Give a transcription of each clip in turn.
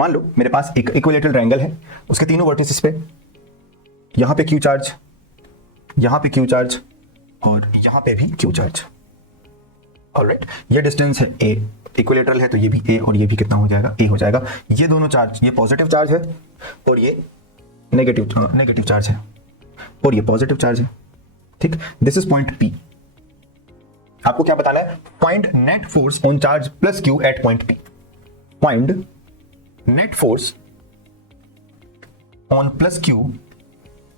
मान लो मेरे पास एक इक्विलैटरल ट्रायंगल है, उसके तीनों वर्टिसेस पे यहां पे क्यू चार्ज, यहां पे क्यू चार्ज और यहां पे भी क्यू चार्ज। ऑलराइट, ये डिस्टेंस है ए, इक्विलैटरल है तो ये भी ए और ये भी कितना हो जाएगा, ए हो जाएगा। ये दोनों चार्ज, ये पॉजिटिव चार्ज है और ये नेगेटिव चार्ज है और ये पॉजिटिव चार्ज है। ठीक, दिस इज पॉइंट पी। आपको क्या बताना है, find net force on charge plus Q at point P. Find net force on plus Q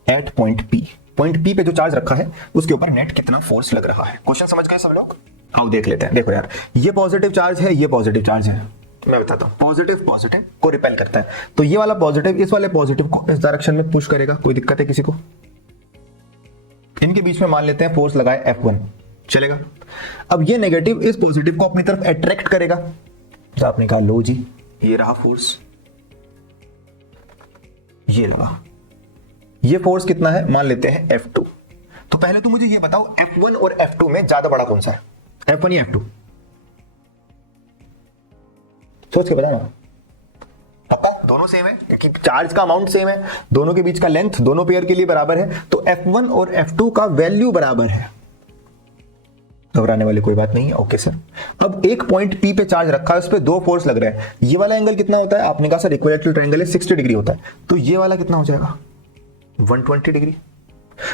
at point P. Point P पे जो चार्ज रखा है उसके ऊपर नेट कितना फोर्स लग रहा है। क्वेश्चन समझ गए सब लोग? आओ देख लेते हैं। देखो यार, ये पॉजिटिव चार्ज है, ये पॉजिटिव चार्ज है, मैं बताता हूं। पॉजिटिव पॉजिटिव को रिपेल करता है, तो ये वाला पॉजिटिव इस वाले पॉजिटिव को इस डायरेक्शन में पुश करेगा। कोई दिक्कत है किसी को? इनके बीच में मान लेते हैं फोर्स लगाए F1, चलेगा। अब ये नेगेटिव इस पॉजिटिव को अपनी तरफ अट्रैक्ट करेगा, तो आपने कहा लो जी, ये रहा फोर्स, ये लगा। ये फोर्स कितना है, मान लेते हैं F2। तो पहले तो मुझे ये बताओ F1 और F2 में ज्यादा बड़ा कौन सा है, F1 या F2? सोच के बताना। पक्का दोनों सेम है क्योंकि चार्ज का अमाउंट सेम है, दोनों के बीच का लेंथ दोनों पेयर के लिए बराबर है, तो F1 और F2 का वैल्यू बराबर है। घबराने वाली कोई बात नहीं है। ओके सर, अब एक पॉइंट P पे चार्ज रखा है, उस पे दो फोर्स लग रहे हैं। ये वाला एंगल कितना होता है? आपने कहा सर इक्विलैटरल ट्रायंगल है 60 डिग्री होता है, तो ये वाला कितना हो जाएगा 120 डिग्री।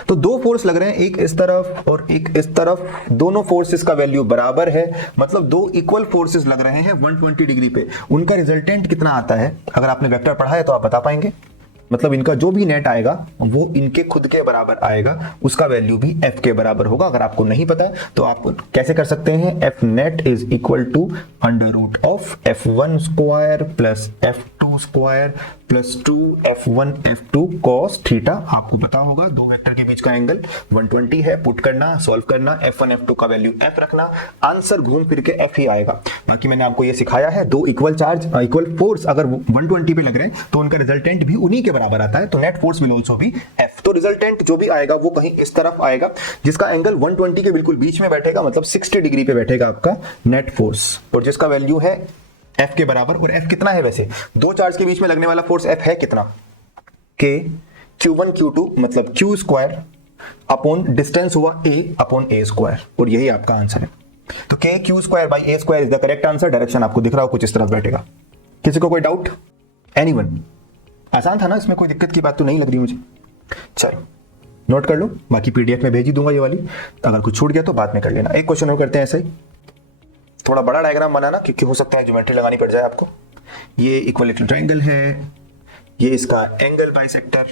तो दो फोर्स लग रहे हैं, एक इस तरफ और एक इस तरफ, दोनों फोर्सेस का वैल्यू बराबर है, मतलब दो इक्वल फोर्सेस लग रहे हैं 120 डिग्री पे। उनका रिजल्टेंट कितना आता है, अगर आपने वेक्टर पढ़ा है तो आप बता पाएंगे। मतलब इनका जो भी नेट आएगा वो इनके खुद के बराबर आएगा, उसका वैल्यू भी F के बराबर होगा। अगर आपको नहीं पता तो आप कैसे कर सकते हैं, F net is equal to under root of F1 square plus F2 square plus 2 F1 F2 cos theta. आपको पता होगा दो वेक्टर के बीच का एंगल 120 है। पुट करना, सॉल्व करना, F1 F2 का वैल्यू F रखना, आंसर घूम फिर के F ही आएगा। बाकी मैंने आपको ये सिखाया है, दो इक्वल चार्ज इक्वल फोर्स अगर 120 पे लग रहे हैं तो उनका रिजल्टेंट भी उन्हीं के बराबर आता है, तो net force will also be F। तो रिजल्टेंट जो भी आएगा वो कहीं इस तरफ आएगा, जिसका एंगल 120 के बिल्कुल बीच में बैठेगा, मतलब 60 डिग्री पे बैठेगा आपका नेट फोर्स, और जिसका वैल्यू है F के बराबर। और F कितना है वैसे, दो चार्ज के बीच में लगने वाला फोर्स F है कितना, K Q1 Q2 मतलब Q स्क्वायर अपॉन डिस्टेंस हुआ A अपॉन A स्क्वायर, और यही आपका आंसर है। तो K Q square by A square is the correct answer. Direction आपको दिख रहा हो कुछ इस तरफ बैठेगा। किसी को कोई डाउट? एनीवन? आसान था ना, इसमें कोई दिक्कत की बात तो नहीं लग रही मुझे। चलो नोट कर लो, बाकी PDF में भेज ही दूंगा ये वाली, अगर कुछ छूट गया तो बाद में कर लेना। एक क्वेश्चन और करते हैं ऐसे ही, थोड़ा बड़ा डायग्राम बनाना क्योंकि हो सकता है ज्योमेट्री लगानी पड़ जाए आपको। ये इक्विलैटरल ट्रायंगल है, ये इसका एंगल बाइसेक्टर।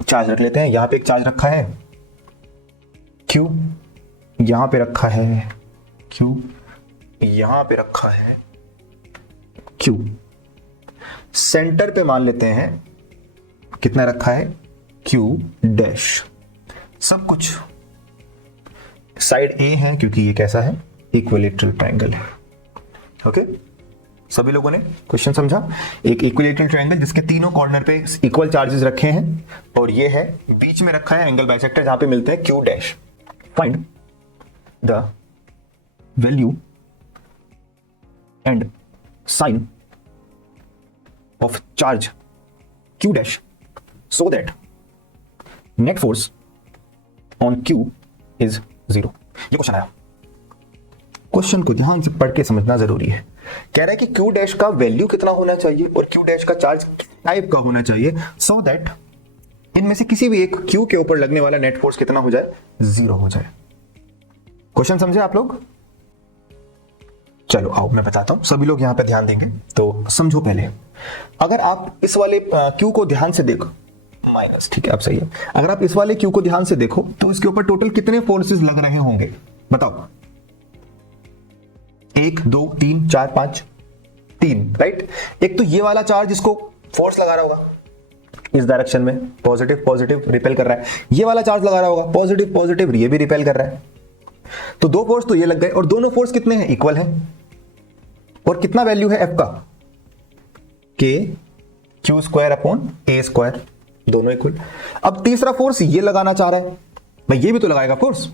चार्ज रख लेते हैं, यहां पे एक चार्ज रखा है Q, यहां पे रखा है Q, यहां पे रखा है Q। सेंटर पे मान लेते हैं कितना रखा है Q डैश। सब कुछ साइड A है क्योंकि ये कैसा है, इक्विलैटरल ट्रायंगल है। ओके, सभी लोगों ने क्वेश्चन समझा? एक इक्विलैटरल ट्रायंगल जिसके तीनों कॉर्नर पे इक्वल चार्जेस रखे हैं, और ये है बीच में रखा है एंगल बाइसेक्टर जहां पे मिलते हैं Q dash. Find the value and sign of charge Q dash so that net force on Q is 0। ये क्वेश्चन आया, क्वेश्चन को ध्यान से पढ़ के समझना जरूरी है। कह रहा है कि Q डैश का वैल्यू कितना होना चाहिए और Q डैश का चार्ज टाइप का होना चाहिए, सो दैट इनमें से किसी भी एक Q के ऊपर लगने वाला नेट फोर्स कितना हो जाए, 0 हो जाए। क्वेश्चन समझे आप लोग? चलो आओ मैं बताता हूं, सभी लोग यहां पे ध्यान देंगे तो समझो। पहले अगर आप इस वाले Q को ध्यान से देखो, माइनस, ठीक है आप सही है। अगर आप इस वाले Q को ध्यान से देखो तो इसके ऊपर टोटल कितने फोर्सेस लग रहे होंगे बताओ? 1 2 3 4 5, 3, राइट। एक तो ये वाला चार्ज इसको फोर्स लगा रहा होगा इस डायरेक्शन में, पॉजिटिव पॉजिटिव रिपेल कर रहा है। ये वाला चार्ज लगा रहा होगा पॉजिटिव पॉजिटिव, ये भी रिपेल कर रहा है। तो दो फोर्स तो ये लग गए, और दोनों फोर्स कितने हैं, इक्वल है। और कितना वैल्यू है F का, K Q square upon A square, दोनों इक्वल। अब तीसरा फोर्स ये लगाना चाह रहा है, भाई ये भी तो लगाएगा फोर्स।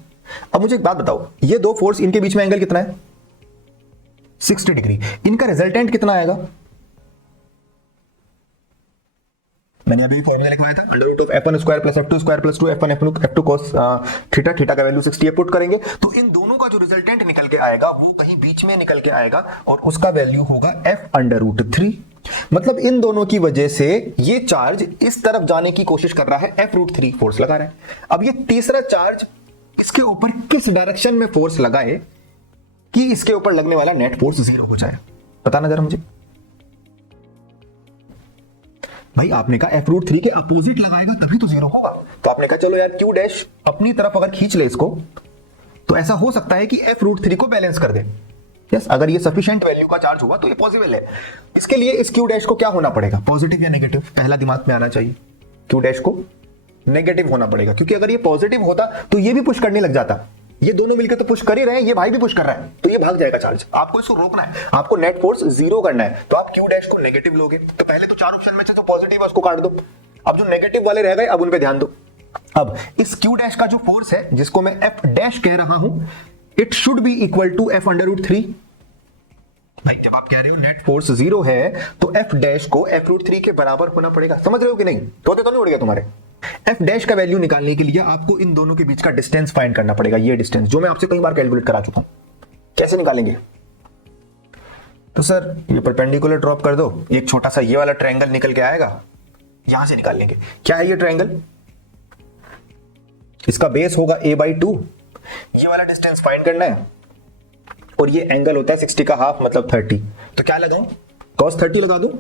अब मुझे एक बात बताओ, ये दो फोर्स इनके बीच में एंगल कितना है, 60 डिग्री। इनका रिजल्टेंट कितना आएगा, मैंने अभी फॉर्मूला लिखवाया था, under root of f1 square plus f2 square plus 2 f1 f2 cos theta, theta का वैल्यू 60 पुट करेंगे तो इन दोनों का जो रिजल्टेंट निकल के आएगा वो कहीं बीच में निकल के आएगा और उसका वैल्यू होगा f अंडर रूट 3। मतलब इन दोनों की वजह से ये चार्ज इस तरफ जाने की कोशिश कर रहा है, f रूट 3 फोर्स लगा रहा है। अब ये तीसरा चार्ज इसके ऊपर किस डायरेक्शन में फोर्स लगाए कि इसके ऊपर लगने वाला नेट फोर्स 0 हो जाए, बताना जरा मुझे। भाई आपने कहा f रूट 3 के अपोजिट लगाएगा तभी तो 0 होगा, तो आपने कहा चलो यार q डैश अपनी तरफ अगर खींच ले इसको तो ऐसा हो सकता है कि f रूट 3 को बैलेंस कर दे। यस, अगर ये सफिशिएंट वैल्यू का चार्ज हुआ तो ये पॉसिबल है। इसके लिए इस q डैश को क्या होना पड़ेगा, पॉजिटिव या नेगेटिव, पहला दिमाग में आना चाहिए। q डैश को नेगेटिव होना पड़ेगा, क्योंकि अगर ये पॉजिटिव होता तो ये भी पुश करने लग जाता। ये दोनों मिलकर तो पुश कर ही रहे हैं, ये भाई भी पुश कर रहा है, तो ये भाग जाएगा चार्ज। आपको इसको रोकना है, आपको नेट फोर्स 0 करना है, तो आप q डैश को नेगेटिव लोगे। तो पहले तो 4 ऑप्शन में से जो पॉजिटिव है उसको काट दो, अब जो नेगेटिव वाले रह गए अब उन पे ध्यान दो। अब इस q डैश का जो फोर्स है जिसको मैं f डैश कह रहा हूं, it should be equal to f under root 3। भाई जब आप कह रहे हो नेट फोर्स 0 है तो f डैश को f रूट 3 के बराबर होना पड़ेगा, समझ रहे हो कि नहीं? तो नहीं उड़ गया तुम्हारे। f डैश का वैल्यू निकालने के लिए आपको इन दोनों के बीच का डिस्टेंस फाइंड करना पड़ेगा, ये डिस्टेंस जो मैं आपसे कई बार कैलकुलेट करा चुका हूं। कैसे निकालेंगे? तो सर ये परपेंडिकुलर ड्रॉप कर दो, एक छोटा सा ये वाला ट्रायंगल निकल के आएगा, यहां से निकाल लेंगे। क्या है ये ट्रायंगल? इसका बेस होगा a/2, ये वाला डिस्टेंस फाइंड करना है और ये एंगल होता है 60 का हाफ मतलब 30। तो क्या लगाऊं? cos 30 लगा दो।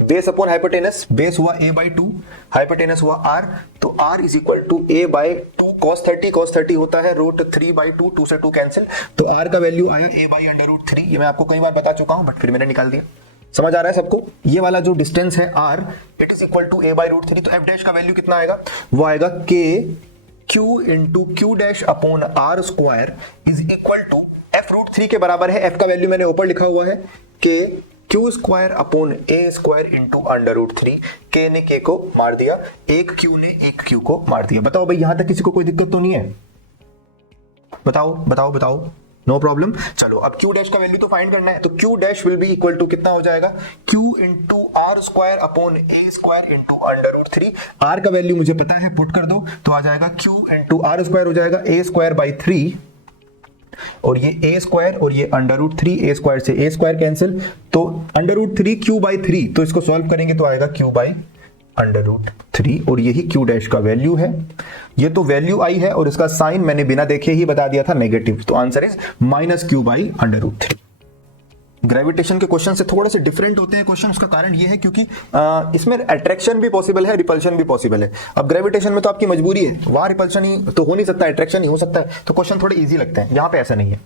बेस अपॉन हाइपोटेनस, बेस हुआ a/2, हाइपोटेनस हुआ r, तो r is equal to a/2 cos 30। cos 30 होता है रूट 3/2, 2 से 2 कैंसिल, तो r का वैल्यू आया a/√3। ये मैं आपको कई बार बता चुका हूं बट फिर मैंने निकाल दिया। समझ आ रहा है सबको? ये वाला जो डिस्टेंस है r, it is equal to a/√3। तो f डैश का वैल्यू कितना आएगा? वो आएगा k q into Q dash upon R square is equal to f root 3 के बराबर है। f का वैल्यू मैंने ऊपर लिखा हुआ है k Q square upon a square into under root 3। k ने k को मार दिया, एक q ने एक q को मार दिया। बताओ भाई यहां तक किसी को कोई दिक्कत तो नहीं है? बताओ बताओ बताओ, नो प्रॉब्लम। चलो अब q डैश का वैल्यू तो फाइंड करना है, तो q dash will be equal to कितना हो जाएगा? q into R square upon a square into under root 3। r का वैल्यू मुझे पता है, पुट कर दो तो आ जाएगा q इंटू आर स्क्वायर हो जाएगा a स्क्वायर बाई 3 और ये a स्क्वायर और ये अंडर रूट 3, a स्क्वायर से a स्क्वायर कैंसिल, तो अंडर रूट 3 q बाई 3, तो इसको सॉल्व करेंगे तो आएगा q बाई अंडर रूट 3 और यही q डैश का वैल्यू है। ये तो वैल्यू आई है और इसका साइन मैंने बिना देखे ही बता दिया था नेगेटिव, तो answer is minus q by under root 3। Gravitation के क्वेश्चन से थोड़े से डिफरेंट होते हैं क्वेश्चन, उसका कारण ये है क्योंकि इसमें अट्रैक्शन भी पॉसिबल है, रिपल्शन भी पॉसिबल है। अब ग्रेविटेशन में तो आपकी मजबूरी है, वहां रिपल्शन ही तो हो नहीं सकता, अट्रैक्शन ही हो सकता है, तो क्वेश्चन थोड़े इजी लगते हैं। यहाँ पे ऐसा नहीं है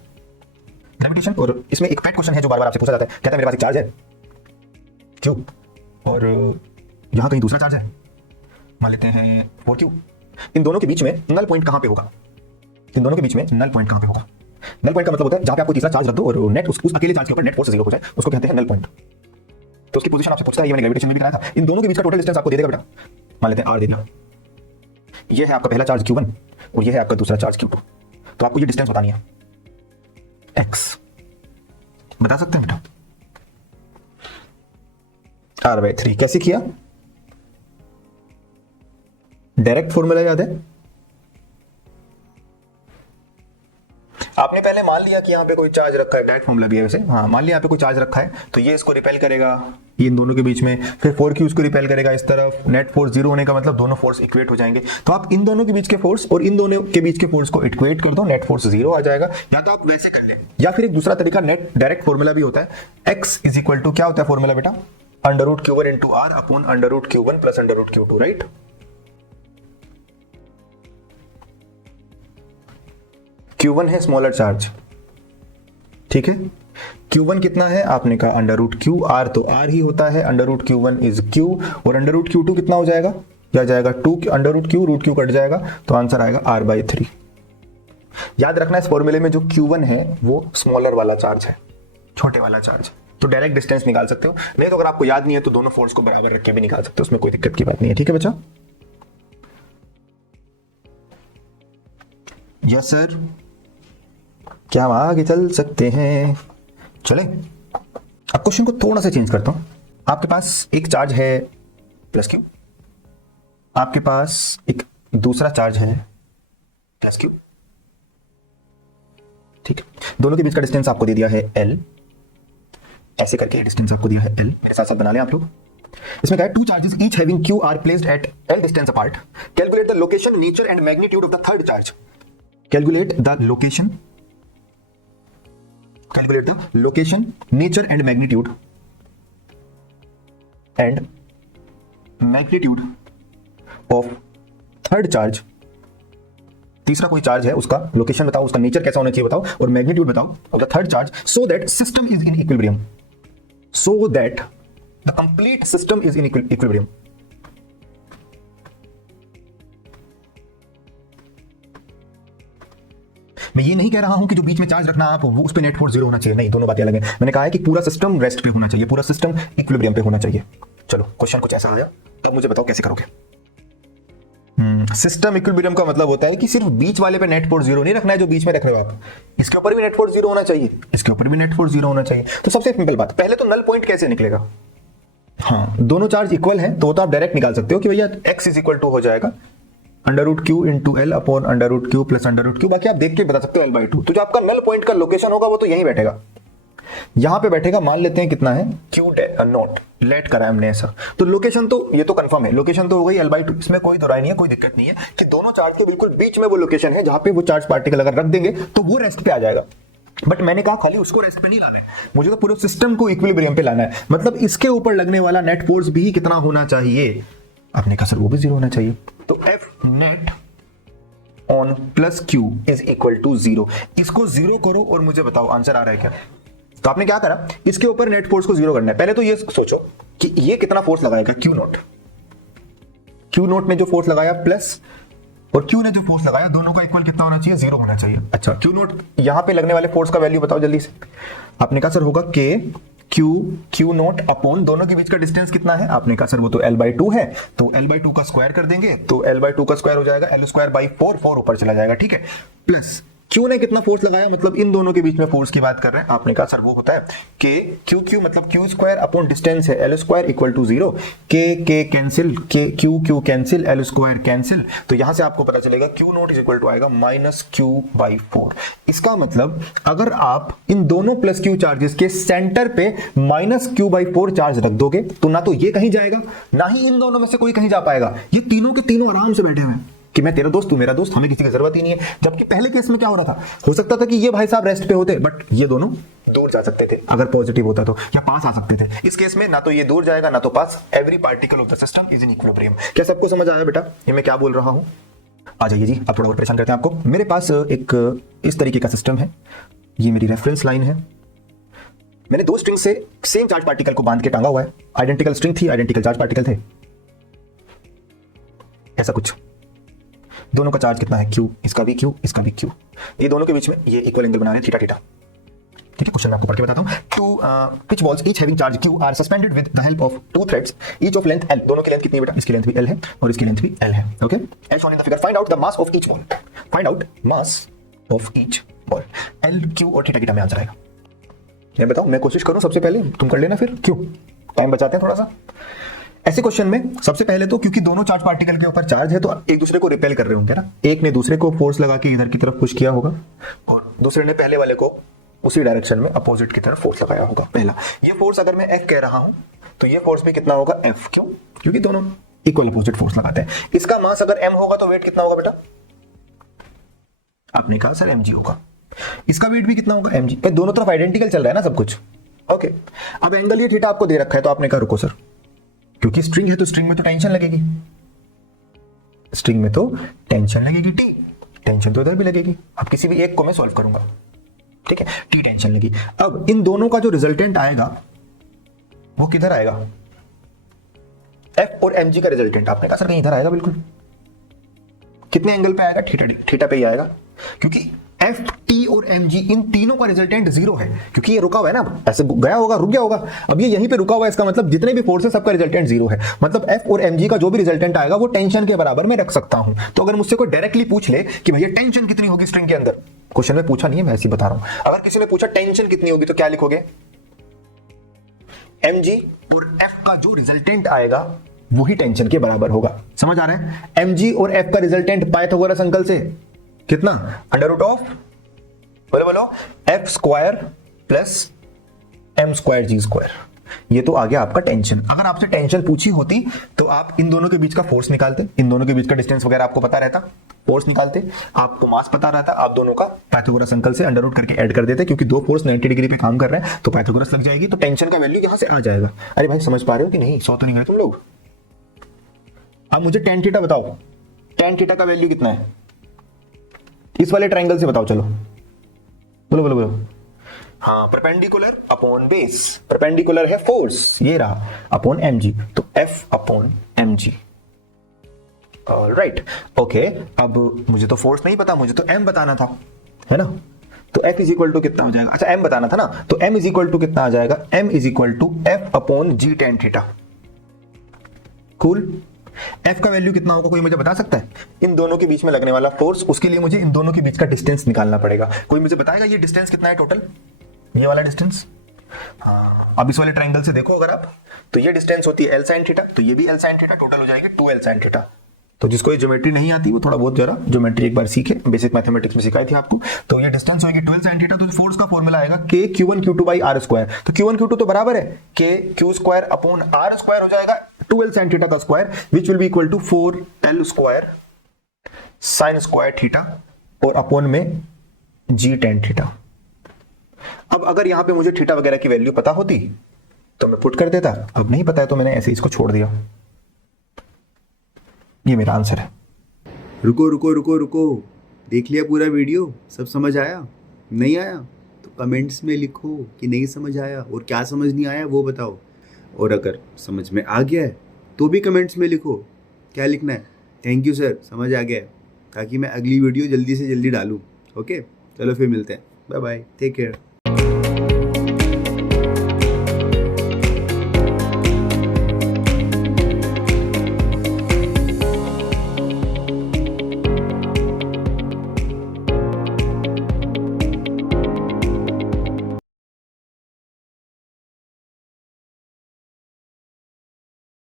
ग्रेविटेशन। और इसमें एक पेट क्वेश्चन है जो बार बार आपसे पूछा जाता है, कहता है मेरे पास एक चार्ज है क्यू और यहाँ कहीं दूसरा चार्ज है, मान लेते हैं 4q। इन दोनों के बीच में नल पॉइंट कहाँ पे होगा? इन दोनों के बीच में नल पॉइंट कहाँ पे होगा? नल पॉइंट का मतलब होता है जहां पे आपको तीसरा चार्ज रख दो और नेट उस अकेले चार्ज के ऊपर नेट फोर्स 0 हो जाए, उसको कहते हैं नल पॉइंट। तो उसकी पोजीशन आपसे पूछता है, ये मैंने ग्रेविटेशन में भी कराया था। इन दोनों के बीच का टोटल डिस्टेंस आपको दे देगा बेटा, मान लेते हैं r दे दिया। ये है आपका पहला चार्ज q1 और ये है आपका दूसरा चार्ज q2, तो आपको ये डिस्टेंस बतानी है x। बता सकते हैं बेटा? r/3 कैसे किया? डायरेक्ट फॉर्मूला याद है? आपने पहले मान लिया कि यहाँ पे कोई चार्ज रखा है, डायरेक्ट फॉर्मूला भी है वैसे, हाँ मान लिया यहाँ पे कोई चार्ज रखा है तो ये इसको रिपेल करेगा, ये इन दोनों के बीच में, फिर 4q इसको रिपेल करेगा इस तरफ। नेट फोर्स 0 होने का मतलब दोनों फोर्स इक्वेट हो जाएंगे, तो आप इन दोनों के बीच के फोर्स और इन दोनों के बीच के फोर्स को इक्वेट कर दो, नेट फोर्स 0 आ जाएगा। या तो आप वैसे कर ले, या फिर एक दूसरा तरीका नेट डायरेक्ट फॉर्मूला भी होता है। x इज इक्वल टू क्या होता है फॉर्मूला बेटा? Under root q1 into R upon under root q1 plus under root q2, right? q1 है स्मॉलर चार्ज, ठीक है। q1 कितना है? आपने कहा अंडर रूट q, r तो r ही होता है, under root q1 is q और अंडर रूट q2 कितना हो जाएगा? क्या जाएगा 2 अंडर रूट q कट जाएगा, तो आंसर आएगा r/3। याद रखना इस फॉर्मूले में जो q1 है वो स्मॉलर वाला चार्ज है, छोटे वाला चार्ज, तो डायरेक्ट डिस्टेंस निकाल सकते हो। नहीं तो अगर आपको याद नहीं है तो दोनों फोर्स को बराबर रख के भी निकाल सकते हो, उसमें कोई दिक्कत की बात नहीं है, ठीक है बच्चा? यस सर, क्या हम आगे चल सकते हैं? चले अब क्वेश्चन को थोड़ा सा चेंज करता हूं, आपके पास एक चार्ज है प्लस क्यू, आपके पास एक दूसरा चार्ज है प्लस क्यू, ठीक है। दोनों के बीच का डिस्टेंस आपको दे दिया है L, ऐसे करके डिस्टेंस आपको दिया है L, मेरे साथ साथ बना लें आप लोग। इसमें क्या है, two charges each having Q are placed at L distance apart, calculate the location, nature and magnitude of the third charge, calculate the location, nature and magnitude of third charge. तीसरा कोई चार्ज है, उसका location बताओ, उसका nature कैसा होना चाहिए बताओ, और मैग्नीट्यूड बताओ of the third charge, so that system is in equilibrium, so that the complete system is in equilibrium. मैं ये नहीं कह रहा हूं कि जो बीच में चार्ज रखना आप वो उस पे नेट फोर्स जीरो होना चाहिए, नहीं, दोनों बातें अलग हैं। मैंने कहा है कि पूरा सिस्टम रेस्ट पे होना चाहिए, पूरा सिस्टम इक्विलिब्रियम पे होना चाहिए। चलो क्वेश्चन कुछ ऐसा आया, तब मुझे बताओ कैसे करोगे। सिस्टम इक्विलिब्रियम का मतलब होता है कि सिर्फ बीच वाले पे नेट फोर्स जीरो नहीं रखना है जो बीच में रख रहे हो आप, इसके ऊपर भी नेट फोर्स जीरो होना चाहिए, इसके ऊपर भी नेट फोर्स जीरो होना चाहिए। तो सबसे सिंपल बात, पहले तो नल पॉइंट कैसे निकलेगा। हाँ, दोनों चार्ज इक्वल हैं तो वो तो आप डायरेक्ट निकाल सकते हो कि भैया x इज इक्वल टू हो जाएगा √q into L upon √q plus √q, बाकी आप देख के बता सकते हो L/2। तो जो आपका नल पॉइंट का लोकेशन होगा वो तो यहीं बैठेगा, यहां पे बैठेगा। मान लेते हैं कितना है Q नॉट, लेट करा हमने ऐसा, तो लोकेशन तो ये तो कंफर्म है, लोकेशन तो हो गई L/2, इसमें कोई दुराई नहीं है, कोई दिक्कत नहीं है कि दोनों चार्ज के बिल्कुल बीच में वो लोकेशन है जहां पे वो चार्ज पार्टिकल अगर रख देंगे तो वो रेस्ट पे आ जाएगा। बट मैंने कहा खाली उसको रेस्ट पे नहीं लाना है, मुझे तो पूरे सिस्टम को इक्विलिब्रियम पे लाना है, मतलब इसके ऊपर लगने वाला नेट फोर्स भी कितना होना चाहिए। आपने कहा सर वो भी जीरो होना चाहिए, तो F net on plus Q is equal to zero. इसको जीरो करो और मुझे बताओ आंसर आ रहा है क्या। तो आपने क्या करा, इसके ऊपर नेट फोर्स को जीरो करना है। पहले तो ये सोचो कि ये कितना फोर्स लगाएगा, Q नॉट ने जो फोर्स लगाया प्लस और Q ने जो फोर्स लगाया, दोनों का इक्वल कितना होना चाहिए, जीरो होना चाहिए। अच्छा, Q नॉट यहां पे लगने वाले फोर्स का वैल्यू बताओ जल्दी से। आपने कहा सर होगा Q नॉट अपॉन दोनों के बीच का डिस्टेंस कितना है, आपने कहा सर वो तो L/2 है, तो L/2 का स्क्वायर कर देंगे, तो L/2 का स्क्वायर हो जाएगा L²/4, 4 ऊपर चला जाएगा, ठीक है। प्लस Q ने कितना फोर्स लगाया, मतलब इन दोनों के बीच में फोर्स की बात कर रहे हैं। आपने कहा सर वो होता है K Q मतलब Q² अपॉन डिस्टेंस है L² equal to 0, K cancel, Q cancel, L² cancel, तो यहां से आपको पता चलेगा Q not is equal to आएगा -Q/4। इसका मतलब अगर आप इन दोनों प्लस Q चार्जेस के सेंटर पे -Q/4 चार्ज रख दोगे तो ना तो ये कहीं जाएगा, ना ही इन दोनों में से कोई कहीं जा पाएगा, ये तीनों के तीनों आराम से बैठे हुए हैं कि मैं तेरा दोस्त, तू मेरा दोस्त, हमें किसी की जरूरत ही नहीं है। जबकि पहले केस में क्या हो रहा था, हो सकता था कि ये भाई साहब रेस्ट पे होते बट ये दोनों दूर जा सकते थे अगर पॉजिटिव होता तो, या पास आ सकते थे। इस केस में ना तो ये दूर जाएगा ना तो पास, every particle of the system is in equilibrium. क्या सबको समझ आया बेटा ये मैं क्या बोल रहा हूं। आ जाइए जी, आप थोड़ा और परेशान करते हैं आपको। मेरे पास एक इस तरीके का सिस्टम है, ये मेरी रेफरेंस लाइन है, मैंने दो स्ट्रिंग से सेम चार्ज पार्टिकल को बांध के टांगा हुआ है, आइडेंटिकल स्ट्रिंग थी, आइडेंटिकल चार्ज पार्टिकल थे, ऐसा कुछ। दोनों का चार्ज कितना है Q, इसका भी Q, इसका भी Q, ये दोनों के बीच में ये इक्वल एंगल बना रहे हैं थीटा थीटा, ठीक है। क्वेश्चन मैं आपको पढ़ के बताता हूं। Two pith balls each having charge Q are suspended with the help of two threads each of length L। दोनों की लेंथ कितनी है बेटा, इसकी लेंथ भी L है और इसकी लेंथ भी L है, okay. As shown in the figure, find out the mass of each ball, find out mass of each ball. L, Q और थीटा थीटा में आंसर आएगा। मैं बताऊं, मैं कोशिश करूं सबसे पहले, तुम कर लेना फिर, क्यों टाइम बचाते हैं थोड़ा सा। ऐसे क्वेश्चन में सबसे पहले तो क्योंकि दोनों चार्ज पार्टिकल के ऊपर चार्ज है तो एक दूसरे को रिपेल कर रहे होंगे ना, एक ने दूसरे को फोर्स लगा के इधर की तरफ पुश किया होगा और दूसरे ने पहले वाले को उसी डायरेक्शन में अपोजिट की तरफ फोर्स लगाया होगा। पहला ये फोर्स अगर मैं F कह रहा हूं तो ये फोर्स भी कितना होगा F, क्यों, क्योंकि दोनों इक्वल अपोजिट फोर्स लगाते हैं। इसका मास अगर M होगा तो वेट कितना होगा बेटा, आपने कहा सर mg होगा, इसका वेट भी कितना होगा mg, पर दोनों तरफ आइडेंटिकल चल रहा है ना सब कुछ, ओके। अब एंगल ये थीटा आपको दे रखा है तो आपने कहा रुको सर, क्योंकि स्ट्रिंग है तो स्ट्रिंग में तो टेंशन लगेगी, स्ट्रिंग में तो टेंशन लगेगी, टी टेंशन तो इधर भी लगेगी। अब किसी भी एक को मैं सॉल्व करूंगा, ठीक है, टी टेंशन लगी। अब इन दोनों का जो रिजल्टेंट आएगा वो किधर आएगा, F और mg का रिजल्टेंट। आपने कहा सर कहीं इधर आएगा, बिल्कुल। कितने एंगल पे आएगा, थीटा पे ही आएगा, क्योंकि F, T और mg इन तीनों का रिजल्टेंट जीरो है, क्योंकि ये रुका हुआ है ना, ऐसे गया होगा, रुक गया होगा, अब ये यहीं पे रुका हुआ है, इसका मतलब जितने भी फोर्स है सबका रिजल्टेंट जीरो है। मतलब F और mg का जो भी रिजल्टेंट आएगा वो टेंशन के बराबर मैं रख सकता हूं। तो अगर मुझसे कोई डायरेक्टली पूछ ले कि भैया टेंशन कितनी होगी स्ट्रिंग के अंदर, क्वेश्चन में पूछा नहीं है, मैं ऐसे ही बता रहा हूं, अगर किसी ने पूछा टेंशन कितनी होगी तो क्या लिखोगे, mg और f का जो रिजल्टेंट आएगा वही टेंशन के बराबर होगा। समझ आ रहा है? mg और f का रिजल्टेंट पाइथागोरस अंकल से कितना, अंडर रूट ऑफ, बोलो बोलो, F square plus M square G square. ये तो आ गया आपका टेंशन। अगर आपसे टेंशन पूछी होती तो आप इन दोनों के बीच का फोर्स निकालते, इन दोनों के बीच का डिस्टेंस वगैरह आपको पता रहता, फोर्स निकालते, आपको मास पता रहता, आप दोनों का पाइथागोरस अंकल से अंडर रूट करके ऐड कर देते, क्योंकि दो फोर्स 90 डिग्री पे काम कर रहे हैं तो पाइथागोरस लग जाएगी, तो टेंशन का वैल्यू यहां से आ जाएगा। अरे भाई समझ पा रहे हो कि नहीं? सौ तो नहीं गए तुम लोग। अब मुझे टेन थीटा बताओ, टेन थीटा का वैल्यू कितना है इस वाले ट्रायंगल से, बताओ चलो, बोलो बोलो बोलो। हाँ, परपेंडिकुलर अपॉन बेस, परपेंडिकुलर है फोर्स, ये रहा, अपॉन mg, तो f upon mg। Alright, okay. अब मुझे तो फोर्स नहीं पता, मुझे तो m बताना था, है ना? तो f इज इक्वल टू कितना हो जाएगा? अच्छा m बताना था ना, तो m इज इक्वल टू कितना आ जाएगा? m is equal to f upon g tan theta. Cool. f का वैल्यू कितना होगा कोई मुझे बता सकता है? इन दोनों के बीच में लगने वाला फोर्स, उसके लिए मुझे इन दोनों के बीच का डिस्टेंस निकालना पड़ेगा। कोई मुझे बताएगा ये डिस्टेंस कितना है टोटल, ये वाला डिस्टेंस? हाँ, अब इस वाले ट्रायंगल से देखो अगर आप, तो ये डिस्टेंस होती है L sin थीटा, तो ये भी L sin थीटा, टोटल हो जाएगी 2L sin थीटा। तो जिसको ये ज्योमेट्री नहीं आती वो थोड़ा बहुत जरा ज्योमेट्री एक बार सीखे, बेसिक मैथमेटिक्स में सिखाई थी आपको। तो ये डिस्टेंस होगी 12 sin थीटा, तो फोर्स का फॉर्मूला आएगा k q1 q2 by r square. तो q1 q2 तो बराबर है k q square upon r square, हो जाएगा 12 sin थीटा का square, which will be equal to 4L square sin square theta और upon M g tan theta. अब अगर यहां पे मुझे थीटा वगैरह की वैल्यू पता होती तो मैं पुट कर देता, अब नहीं पता है तो मैंने ऐसे इसको छोड़ दिया। ये मेरा आंसर है। रुको रुको रुको रुको, देख लिया पूरा वीडियो? सब समझ आया? नहीं आया तो कमेंट्स में लिखो कि नहीं समझ आया, और क्या समझ नहीं आया वो बताओ। और अगर समझ में आ गया है तो भी कमेंट्स में लिखो। क्या लिखना है? थैंक यू सर, समझ आ गया, ताकि मैं अगली वीडियो जल्दी से जल्दी डालूँ। ओके, चलो फिर मिलते हैं। Bye bye, take care.